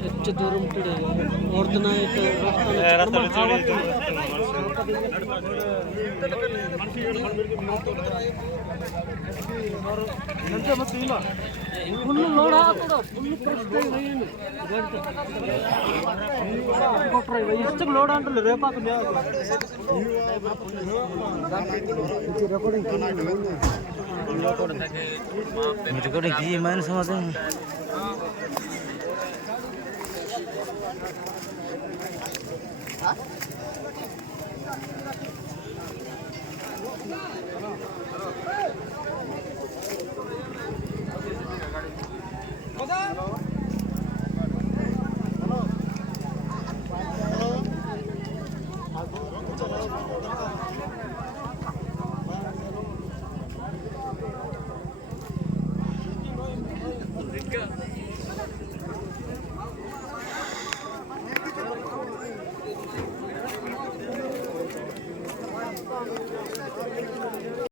ಹೆಚ್ಚು ದೂರ ಮುಟ್ಟಿದೆ ಹೊರ್ದನ ಫುಲ್ ಲೋಡ್ ಹಾಕೊಡು ಫುಲ್ ಎಷ್ಟು ಲೋಡ್ ಅಂತಲ್ಲ ರೇಪಾಕ recording की मैंने समझा